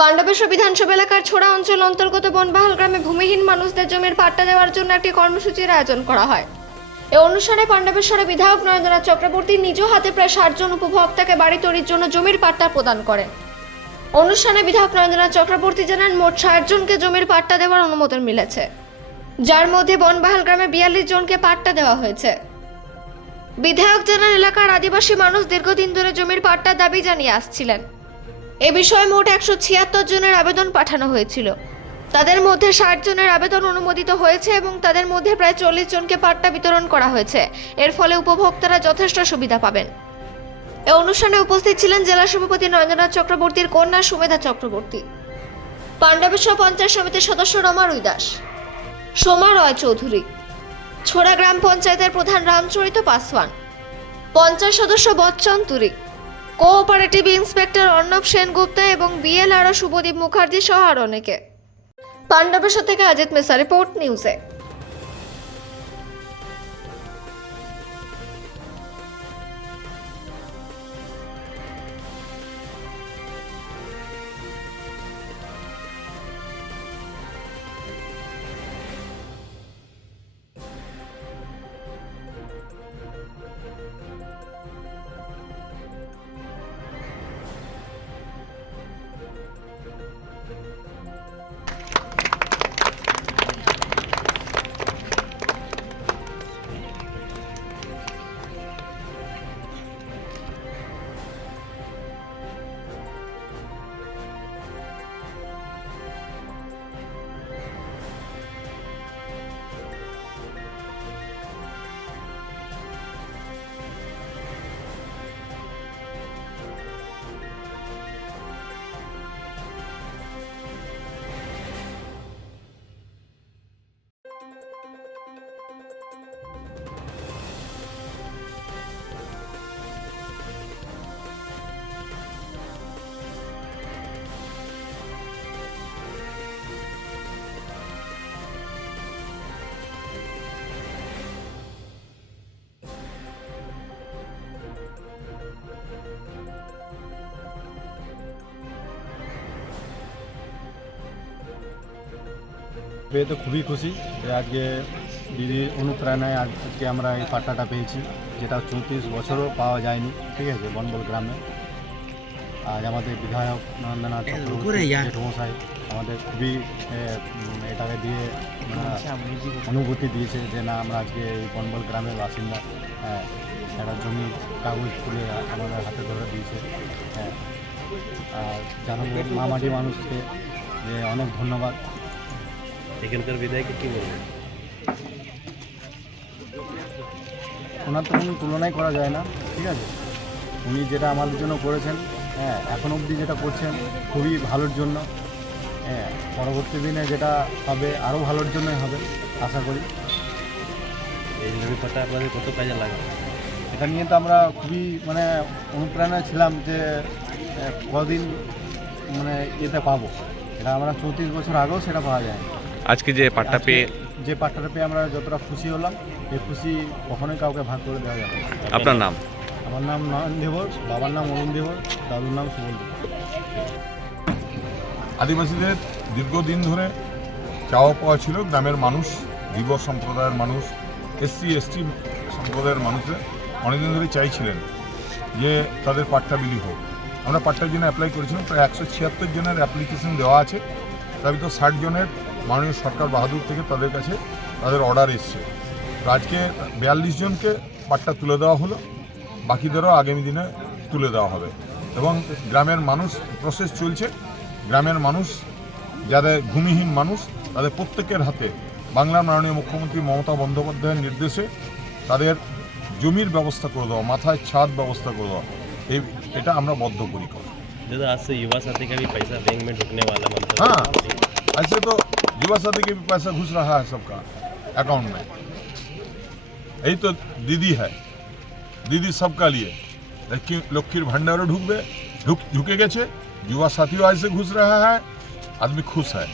পাণ্ডবেশ্বর বিধানসভা এলাকার ছোড়া অঞ্চল অন্তর্গত বনবাহাল গ্রামে ভূমিহীন মানুষদের জমির পাট্টা দেওয়ার জন্য একটি কর্মসূচির আয়োজন করা হয়। এই অনুষ্ঠানে পাণ্ডবেশ্বরের বিধায়ক নরেন্দ্রনাথ চক্রবর্তী নিজ হাতে প্রায় 60 জন উপভোক্তাকে বাড়ি তৈরির জন্য জমির পাট্টা প্রদান করেন। অনুষ্ঠানে বিধায়ক নরেন্দ্রনাথ চক্রবর্তী জানান মোট 60 জনকে জমির পাট্টা দেওয়ার অনুমোদন মিলেছে, যার মধ্যে বনবাহাল গ্রামে 42 জনকে পাট্টা দেওয়া হয়েছে। বিধায়ক জানান এলাকার আদিবাসী মানুষ দীর্ঘদিন ধরে জমির পাট্টার দাবি জানিয়ে আসছিলেন। এ বিষয়ে মোট 176 জনের আবেদন পাঠানো হয়েছিল। তাদের মধ্যে 60 জনের আবেদন অনুমোদিত হয়েছে এবং তাদের মধ্যে প্রায় 40 জনকে পাট্টা বিতরণ করা হয়েছে। এর ফলে উপভোক্তারা যথেষ্ট সুবিধা পাবেন। এই অনুষ্ঠানে উপস্থিত ছিলেন জেলা সভাপতি নরেন্দ্রনাথ চক্রবর্তীর কন্যা সুমেধা চক্রবর্তী, পাণ্ডবেশ্বর পঞ্চায়েত সমিতির সদস্য রমা রুইদাস, সোমা রয় চৌধুরী, ছোড়া গ্রাম পঞ্চায়েতের প্রধান রামচরিত পাসওয়ান, পঞ্চায়েত সদস্য বচ্চন তুরি, কোঅপারেটিভ ইন্সপেক্টর অর্ণব সেনগুপ্তা এবং বিএলআরও শুভদীপ মুখার্জি সহ আরও অনেকে। পাণ্ডবেশ্বর থেকে অজিত মেসা, রিপোর্ট নিউজে। পেয়ে তো খুবই খুশি যে আজকে দিদির অনুপ্রেরণায় আজকে আমরা এই পাট্টাটা পেয়েছি, যেটা 34 বছরও পাওয়া যায়নি। ঠিক আছে, বনবল গ্রামে আজ আমাদের বিধায়ক নরেন্দ্রনাথ চক্রবর্তী জেঠমশাই আমাদের খুবই এটাকে দিয়ে অনুভূতি দিয়েছে যে না, আমরা আজকে এই বনবল গ্রামের বাসিন্দা। একটা জমি কাগজ তুলে আমাদের হাতে ধরে দিয়েছে। আর জানাবো মামাটি মানুষকে যে অনেক ধন্যবাদ। এখানকার বিধায়ককে কী বলবেন? ওনার তো কোনো তুলনাই করা যায় না। ঠিক আছে, উনি যেটা আমাদের জন্য করেছেন, এখন অবধি যেটা করছেন খুবই ভালোর জন্য। পরবর্তী দিনে যেটা হবে আরও ভালোর জন্যই হবে আশা করি। এই জমিপাট্টা আপনাদের কত কাজে লাগে? এটা নিয়ে তো আমরা খুবই অনুপ্রেরণায় ছিলাম যে কদিন এতে পাবো। এটা আমরা 34 বছর আগেও সেটা পাওয়া যায়। আজকে যে পাট্টা পেয়ে আমরা যতটা খুশি হলাম, এই খুশি কখনোই কাউকে ভাগ করে দেওয়া যাবে। আপনার নাম? আমার নাম নয়ন দেবর, বাবার নাম অরুণ দেবর, দাদুর নাম সুবল দেবর। আদিবাসীদের দীর্ঘদিন ধরে চাওয়া পাওয়া ছিল, গ্রামের মানুষ, যুব সম্প্রদায়ের মানুষ, SC/ST সম্প্রদায়ের মানুষরা অনেকদিন ধরে চাইছিলেন যে তাদের পাট্টা বিলি হোক। আমরা পাট্টার জন্য অ্যাপ্লাই করেছিলাম, প্রায় 176 জনের অ্যাপ্লিকেশন দেওয়া আছে। তার ভিতর 60 জনের মাননীয় সরকার বাহাদুর থেকে তাদের কাছে তাদের অর্ডার এসছে। তো আজকে 42 জনকে পাট্টা তুলে দেওয়া হলো, বাকিদেরও আগামী দিনে তুলে দেওয়া হবে। এবং গ্রামের মানুষ, প্রসেস চলছে, গ্রামের মানুষ যাদের ভূমিহীন মানুষ তাদের প্রত্যেকের হাতে বাংলার মাননীয় মুখ্যমন্ত্রী মমতা বন্দ্যোপাধ্যায়ের নির্দেশে তাদের জমির ব্যবস্থা করে দেওয়া, মাথায় ছাদ ব্যবস্থা করে দেওয়া, এটা আমরা বদ্ধপরিকর। दादा आज से युवा साथी का भी पैसा बैंक में ढुकने वाला मतलब? हाँ, ऐसे तो युवा साथी के भी पैसा घुस रहा है सबका अकाउंट में। यही तो दीदी है, दीदी सबका लिए लक्ष्मीर भंडारों ढुके गेছে, युवा साथियों ऐसे घुस रहा है, आदमी खुश है।